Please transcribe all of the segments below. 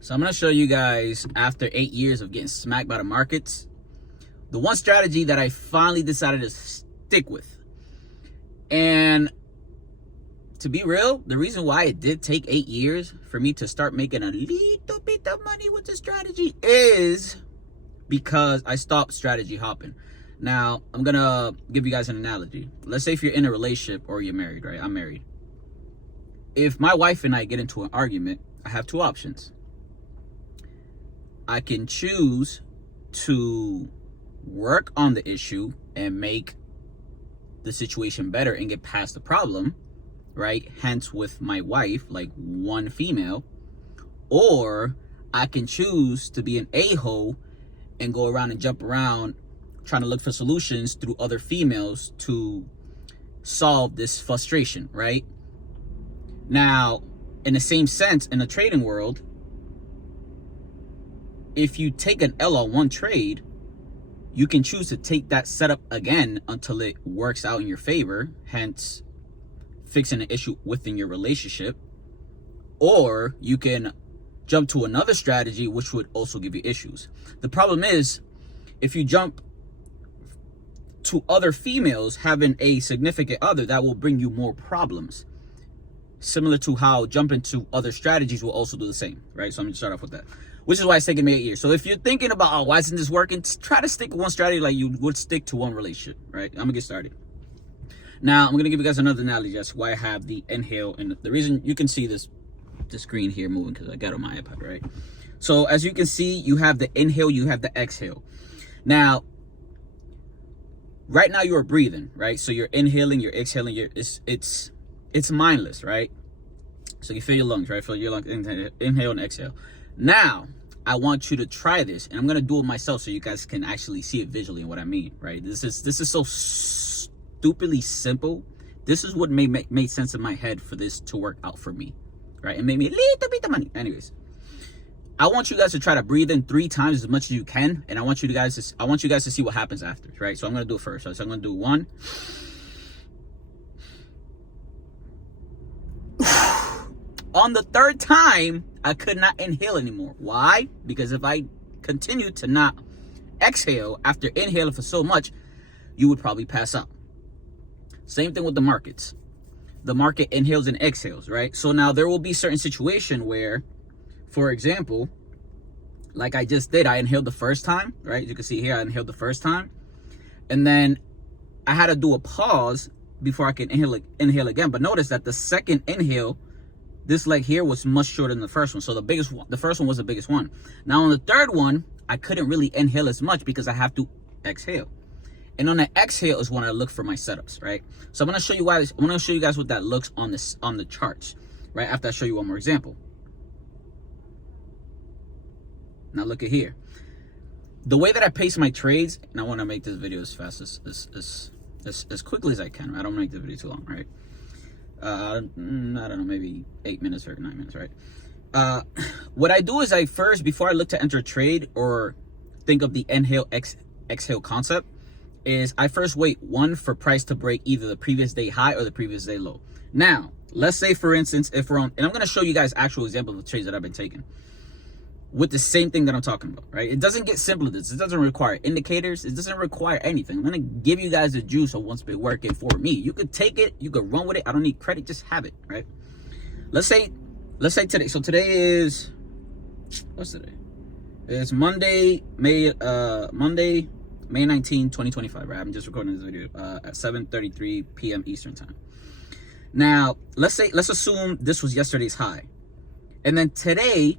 So I'm going to show you guys, after 8 years of getting smacked by the markets, the one strategy that I finally decided to stick with. And to be real, the reason why it did take 8 years for me to start making a little bit of money with the strategy is because I stopped strategy hopping. Now, I'm going to give you guys an analogy. Let's say if you're in a relationship or you're married, right? I'm married. If my wife and I get into an argument, I have two options. I can choose to work on the issue and make the situation better and get past the problem, right? Hence with my wife, like one female. Or I can choose to be an a-hole and go around and jump around trying to look for solutions through other females to solve this frustration, right? Now, in the same sense, in the trading world, if you take an L on one trade, you can choose to take that setup again until it works out in your favor, hence fixing an issue within your relationship. Or you can jump to another strategy, which would also give you issues. The problem is, if you jump to other females having a significant other, that will bring you more problems. Similar to how jumping to other strategies will also do the same, right? So I'm gonna start off with that, which is why it's taken me 8 years. So if you're thinking about, oh, why isn't this working? Try to stick with one strategy like you would stick to one relationship, right? I'm gonna get started. Now, I'm gonna give you guys another analogy. That's why I have the inhale, and the reason you can see the screen here moving because I got it on my iPad, right? So as you can see, you have the inhale, you have the exhale. Now, right now you are breathing, right? So you're inhaling, you're exhaling, it's mindless, right? So you feel your lungs, right? Feel your lungs, inhale and exhale. Now, I want you to try this, and I'm gonna do it myself so you guys can actually see it visually and what I mean, right? This is so stupidly simple. This is what made sense in my head for this to work out for me, right? It made me a little bit of money. Anyways, I want you guys to try to breathe in 3 times as much as you can, and I want you guys to see what happens after, right? So I'm gonna do it first. So I'm gonna do 1. On the 3rd time, I could not inhale anymore. Why? Because if I continued to not exhale after inhaling for so much, you would probably pass out. Same thing with the markets. The market inhales and exhales, right? So now there will be certain situation where, for example, like I just did, I inhaled the first time, right? You can see here, I inhaled the first time. And then I had to do a pause before I can inhale again. But notice that the second inhale, this leg here was much shorter than the first one. So the first one was the biggest one. Now on the 3rd one, I couldn't really inhale as much because I have to exhale. And on the exhale is when I look for my setups, right? So I'm gonna show you guys what that looks on the charts, right? After I show you one more example. Now look at here. The way that I pace my trades, and I want to make this video as fast as quickly as I can. Right? I don't make the video too long, right? I don't know, maybe 8 minutes or 9 minutes, right? What I do is before I look to enter a trade or think of the inhale exhale concept, is I first wait for price to break either the previous day high or the previous day low. Now, let's say for instance, if we're on, and I'm going to show you guys actual examples of trades that I've been taking with the same thing that I'm talking about, right? It doesn't get simpler than this. It doesn't require indicators. It doesn't require anything. I'm going to give you guys the juice of what's been working for me. You could take it. You could run with it. I don't need credit. Just have it, right? Let's say today. So today is, what's today? It's Monday, May 19, 2025, right? I'm just recording this video at 7:33 p.m. Eastern time. Now, let's assume this was yesterday's high. And then today,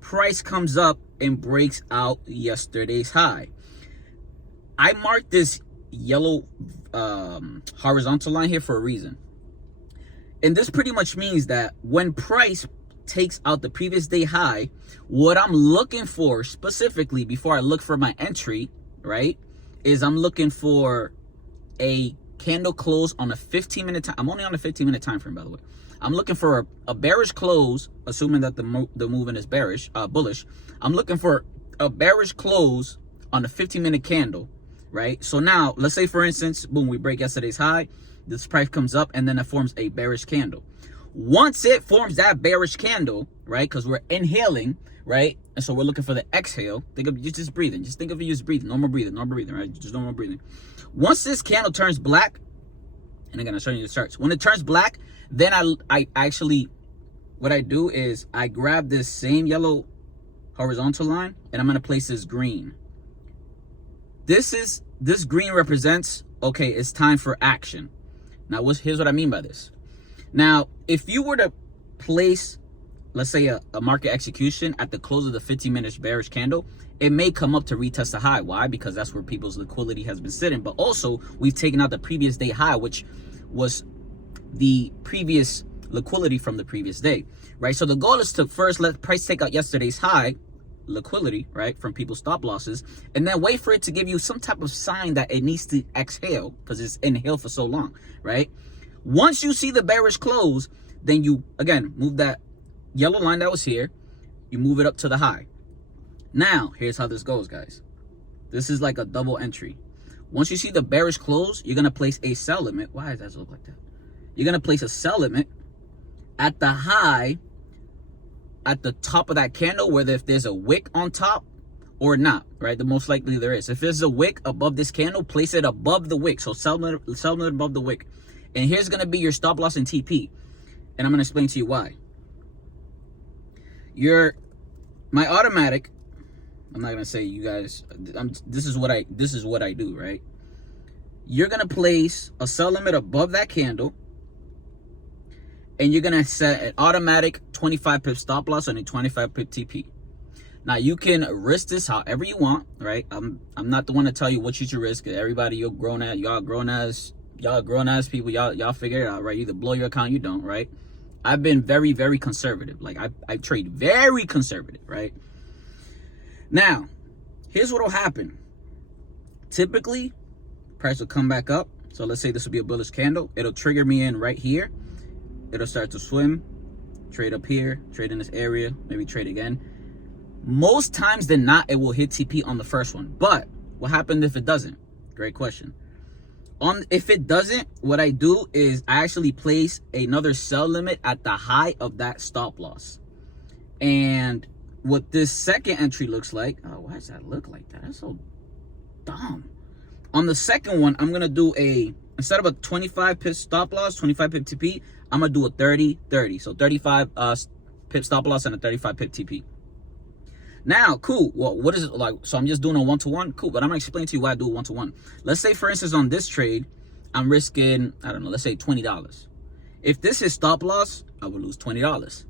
price comes up and breaks out yesterday's high. I marked this yellow horizontal line here for a reason. And this pretty much means that when price takes out the previous day high, what I'm looking for specifically before I look for my entry, right, is I'm looking for a candle close on a 15-minute time. I'm only on a 15-minute time frame, by the way. I'm looking for a bearish close, assuming that the movement is bullish. I'm looking for a bearish close on a 15-minute candle, right? So now, let's say, for instance, boom, we break yesterday's high. This price comes up, and then it forms a bearish candle. Once it forms that bearish candle, right? Because we're inhaling, right? And so we're looking for the exhale. Think of you just breathing. Just think of you just breathing. Normal breathing, right? Just normal breathing. Once this candle turns black, and again, I'm showing you the charts. When it turns black, then I actually, what I do is I grab this same yellow horizontal line, and I'm going to place this green. This green represents, okay, it's time for action. Now, here's what I mean by this. Now, if you were to place, let's say, a market execution at the close of the 15-minute bearish candle, it may come up to retest the high. Why? Because that's where people's liquidity has been sitting. But also, we've taken out the previous day high, which was the previous liquidity from the previous day, right? So the goal is to first let price take out yesterday's high liquidity, right, from people's stop losses, and then wait for it to give you some type of sign that it needs to exhale because it's inhaled for so long, right? Once you see the bearish close, then you, again, move that yellow line that was here, you move it up to the high. Now, here's how this goes, guys. This is like a double entry. Once you see the bearish close, you're going to place a sell limit. Why does that look like that? You're going to place a sell limit at the high, at the top of that candle, whether if there's a wick on top or not, right? The most likely there is. If there's a wick above this candle, place it above the wick. So sell limit above the wick. And here's going to be your stop loss in TP. And I'm going to explain to you why. My automatic, I'm not going to say you guys, this is what I do, right? You're going to place a sell limit above that candle, and you're going to set an automatic 25 pip stop loss on a 25 pip TP. Now, you can risk this however you want, right? I'm not the one to tell you what you should risk. Everybody, y'all grown ass people, y'all figure it out, right? You either blow your account, you don't, right? I've been very, very conservative. Like, I trade very conservative, right? Now, here's what will happen. Typically, price will come back up. So let's say this will be a bullish candle. It'll trigger me in right here. It'll start to swim, trade up here, trade in this area, maybe trade again. Most times than not, it will hit TP on the first one. But what happens if it doesn't? Great question. If it doesn't, what I do is I actually place another sell limit at the high of that stop loss. And what this second entry looks like, oh, why does that look like that? That's so dumb. On the second one, I'm going to do instead of a 25 pip stop loss, 25 pip TP, I'm going to do a 30-30. So 35 pip stop loss and a 35 pip TP. Now, cool. Well, what is it like? So I'm just doing a one-to-one? Cool, but I'm going to explain to you why I do a one-to-one. Let's say, for instance, on this trade, I'm risking, I don't know, let's say $20. If this is stop loss, I would lose $20.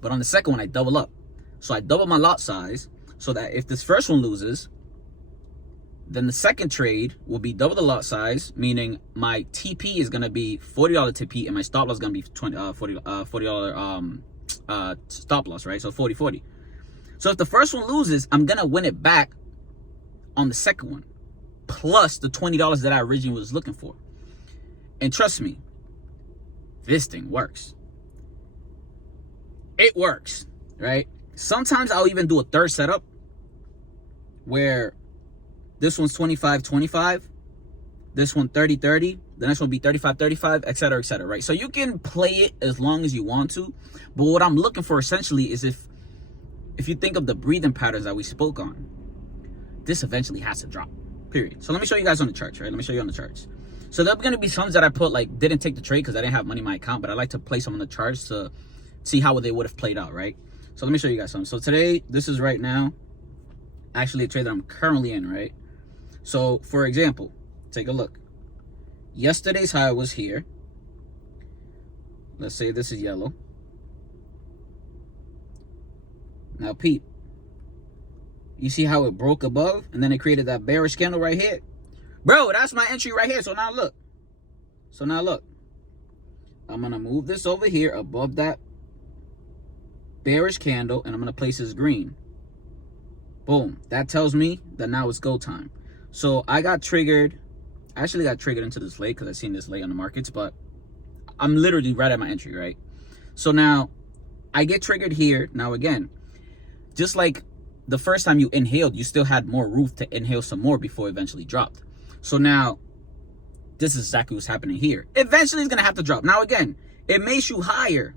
But on the second one, I double up. So I double my lot size so that if this first one loses, then the second trade will be double the lot size, meaning my TP is going to be $40 TP and my stop loss is going to be $40 stop loss, right? So 40-40. So if the first one loses, I'm going to win it back on the second one, plus the $20 that I originally was looking for. And trust me, this thing works. It works, right? Sometimes I'll even do a third setup where this one's 25-25, this one 30-30, the next one will be 35-35, etc., etc., right? So you can play it as long as you want to, but what I'm looking for essentially is if you think of the breathing patterns that we spoke on, this eventually has to drop, period. So let me show you guys on the charts, right? Let me show you on the charts. So there are going to be some that I put, like, didn't take the trade because I didn't have money in my account, but I like to place them on the charts to see how they would have played out, right? So let me show you guys some. So today, this is right now, actually a trade that I'm currently in, right? So, for example, take a look. Yesterday's high was here. Let's say this is yellow. Now, peep. You see how it broke above and then it created that bearish candle right here? Bro, that's my entry right here. So now look. I'm going to move this over here above that bearish candle and I'm going to place this green. Boom. That tells me that now it's go time. So I got triggered. I actually got triggered into this late because I've seen this late on the markets, but I'm literally right at my entry, right? So now I get triggered here. Now again, just like the first time you inhaled, you still had more room to inhale some more before it eventually dropped. So now this is exactly what's happening here. Eventually it's going to have to drop. Now again, It may shoot higher,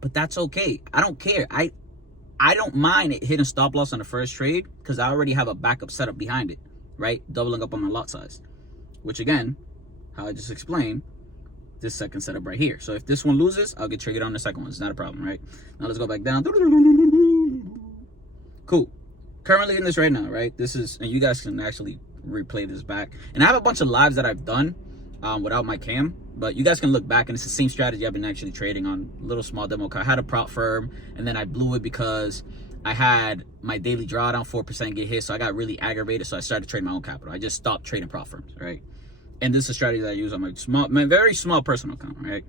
but that's okay. I don't care. I don't mind it hitting stop loss on the first trade because I already have a backup setup behind it, right? Doubling up on my lot size, which again, how I just explained, this second setup right here. So if this one loses, I'll get triggered on the second one. It's not a problem, right? Now let's go back down. Cool. Currently in this right now, right? This is, and you guys can actually replay this back. And I have a bunch of lives that I've done without my cam, but you guys can look back and it's the same strategy I've been actually trading on. Little small demo card. I had a prop firm and then I blew it because I had my daily drawdown 4% get hit, so I got really aggravated, so I started trading my own capital. I just stopped trading prop firms, right? And this is a strategy that I use on my very small personal account, right?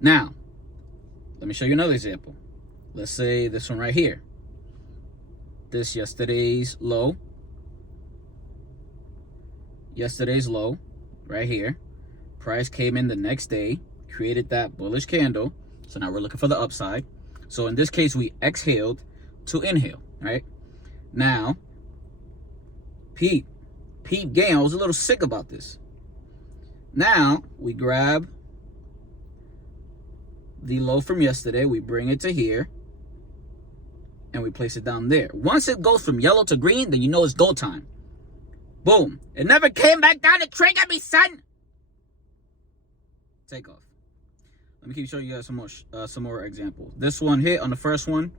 Now, let me show you another example. Let's say this one right here. This yesterday's low. Yesterday's low right here. Price came in the next day, created that bullish candle. So now we're looking for the upside. So in this case, we exhaled to inhale, right? Now, peep game. I was a little sick about this. Now we grab the low from yesterday, we bring it to here, and we place it down there. Once it goes from yellow to green, then you know it's go time. Boom. It never came back down to trigger me, son. Take off. Let me keep showing you guys some more examples. This one hit on the first one.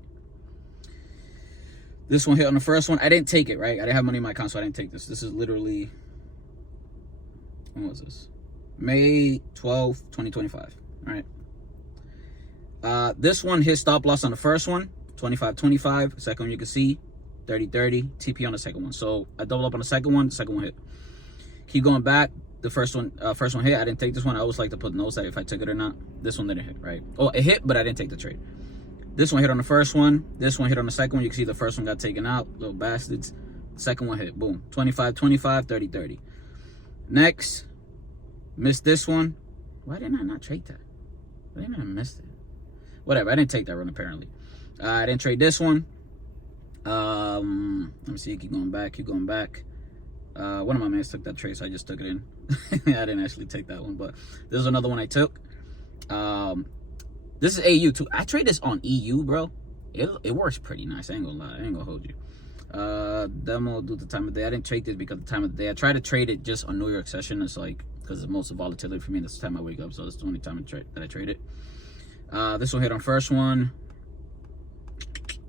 This one hit on the first one. I didn't take it, right? I didn't have money in my account, so I didn't take this. This is literally, when was this? May 12th, 2025, all right? This one hit stop loss on the first one, 25.25. Second one you can see, 30.30. TP on the second one. So I doubled up on the second one hit. Keep going back. The first one hit. I didn't take this one. I always like to put notes that if I took it or not. This one didn't hit, right? Oh, it hit, but I didn't take the trade. This one hit on the first one. This one hit on the second one. You can see the first one got taken out. Little bastards. The second one hit. Boom. 25.25, 30.30. Next, missed this one. Why didn't I not trade that? What do you mean I missed it? Whatever. I didn't take that run apparently. I didn't trade this one. Let me see. Keep going back. One of my mans took that trade, so I just took it in. I didn't actually take that one, but this is another one I took. This is AU too. I trade this on EU, bro. It works pretty nice. I ain't gonna lie. I ain't gonna hold you. Demo due to the time of day. I didn't trade this because of the time of the day. I tried to trade it just on New York session. It's like because it's most of volatility for me. That's the time I wake up, so that's the only time that I trade it. This one hit on first one.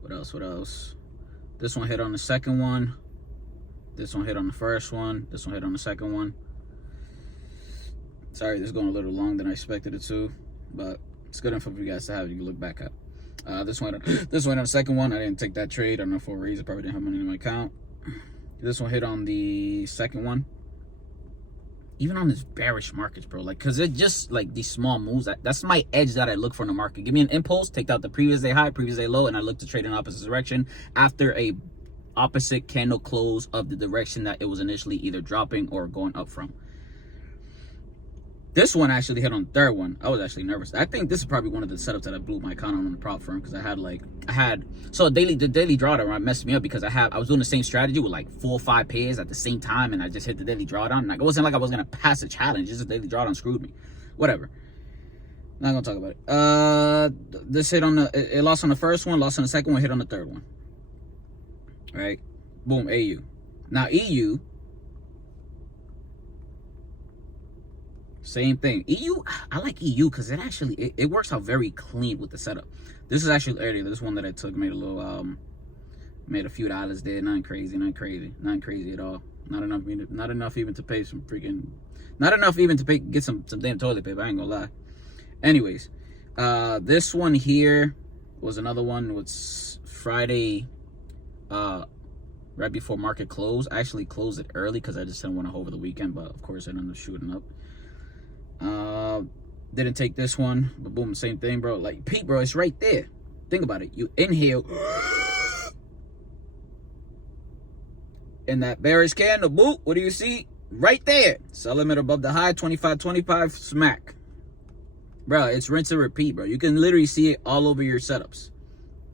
What else? This one hit on the second one. This one hit on the first one. This one hit on the second one. Sorry, this is going a little long than I expected it to, but it's good info for you guys to have. You can look back at. This one on the second one. I didn't take that trade. I don't know for a reason. Probably didn't have money in my account. This one hit on the second one. Even on this bearish markets, bro, like, cause it's just like these small moves. That's my edge that I look for in the market. Give me an impulse, take out the previous day high, previous day low, and I look to trade in opposite direction after a opposite candle close of the direction that it was initially either dropping or going up from. This one actually hit on the third one. I was actually nervous. I think this is probably one of the setups that I blew my account on the prop firm because the daily drawdown messed me up because I was doing the same strategy with like 4 or 5 pairs at the same time, and I just hit the daily drawdown. Like, it wasn't like I was gonna pass a challenge. Just the daily drawdown screwed me. Whatever. Not gonna talk about it. This hit on it lost on the first one, lost on the second one, hit on the third one. Right? Boom, AU. Now EU. Same thing. EU, I like EU because it works out very clean with the setup. This is actually earlier. This one that I took made a little made a few dollars there. Not crazy at all. Not enough even to pay some freaking, not enough even to get some damn toilet paper. I ain't gonna lie. Anyways, this one here was another one. Was Friday, right before market close. I actually closed it early because I just didn't want to over the weekend, but of course I ended up shooting up. Didn't take this one, but boom, same thing, bro. Like, Pete, bro, it's right there. Think about it. You inhale in that bearish candle, boop. What do you see? Right there. Sell limit above the high, 25.25, smack. Bro, it's rinse and repeat, bro. You can literally see it all over your setups.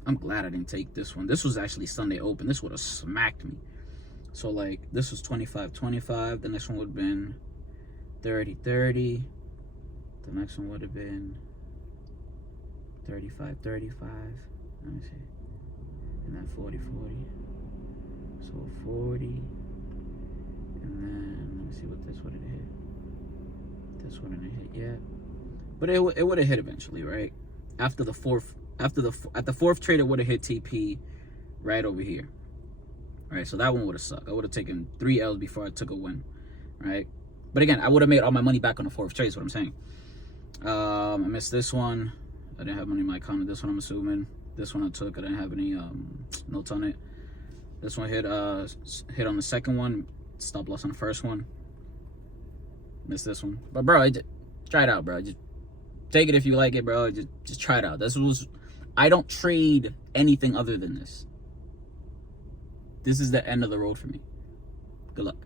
I'm glad I didn't take this one. This was actually Sunday open. This would have smacked me. So, like, this was 25.25. The next one would have been 30.30. The next one would have been 35, 35. Let me see. And then 40, 40. So 40. And then let me see what this would have hit. This wouldn't have hit yet. But it would have hit eventually, right? At the fourth trade, it would have hit TP right over here. Right, so that one would have sucked. I would have taken 3 L's before I took a win, right? But again, I would have made all my money back on the fourth trade, is what I'm saying. I missed this one. I didn't have money in my account on this one, I'm assuming. This one I took, I didn't have any notes on it. This one hit on the second one, stop loss on the first one. Missed this one. But bro, try it out, bro. Just take it if you like it, bro. Just try it out. I don't trade anything other than this. This is the end of the road for me. Good luck.